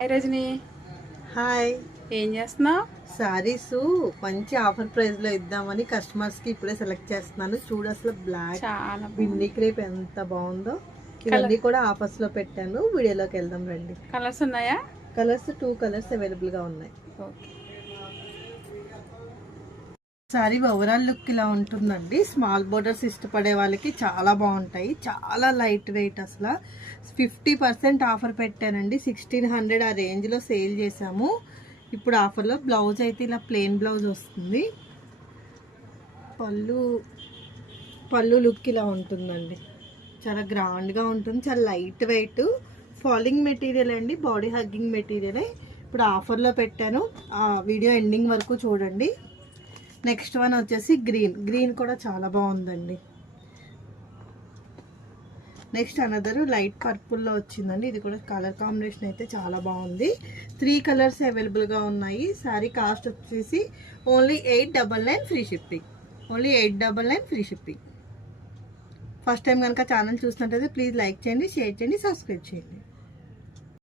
Hi Rajani. Hi. ఏం చేస్తున్నావు? సారీస్ మంచి ఆఫర్ ప్రైస్ లో ఇద్దామని కస్టమర్స్ కి ఇప్పుడే సెలెక్ట్ చేస్తున్నాను. చూడు అసలు బ్లాక్ చాలా బిన్ని క్రేప్ ఎంత బాగుందో. ఇవన్నీ కూడా ఆఫర్స్ లో పెట్టాను. వీడియోలోకి వెళ్దాం రండి. కలర్స్ ఉన్నాయా? కలర్స్ 2 కలర్స్ అవైలబుల్ గా ఉన్నాయి. ఓకే. సారీ ఓవరాల్ లుక్ ఇలా ఉంటుందండి. స్మాల్ బోర్డర్స్ ఇష్టపడే వాళ్ళకి చాలా బాగుంటాయి. చాలా లైట్ వెయిట్. అసలు 50% ఆఫర్ పెట్టానండి. 1600 ఆ రేంజ్లో సేల్ చేసాము. ఇప్పుడు ఆఫర్లో బ్లౌజ్ అయితే ఇలా ప్లెయిన్ బ్లౌజ్ వస్తుంది. పళ్ళు లుక్ ఇలా ఉంటుందండి. చాలా గ్రాండ్గా ఉంటుంది. చాలా లైట్ వెయిట్ ఫాలింగ్ మెటీరియల్ అండి. బాడీ హగ్గింగ్ మెటీరియలే. ఇప్పుడు ఆఫర్లో పెట్టాను. ఆ వీడియో ఎండింగ్ వరకు చూడండి. నెక్స్ట్ వన్ వచ్చేసి గ్రీన్ కూడా చాలా బాగుందండి. నెక్స్ట్ అనదర్ లైట్ పర్పుల్లో వచ్చిందండి. ఇది కూడా కలర్ కాంబినేషన్ అయితే చాలా బాగుంది. 3 కలర్స్ అవైలబుల్గా ఉన్నాయి. శారీ కాస్ట్ వచ్చేసి only 899 free shipping. Only 899 free shipping. First time కనుక ఛానల్ చూసినట్టయితే ప్లీజ్ లైక్ చేయండి, షేర్ చేయండి, సబ్స్క్రైబ్ చేయండి.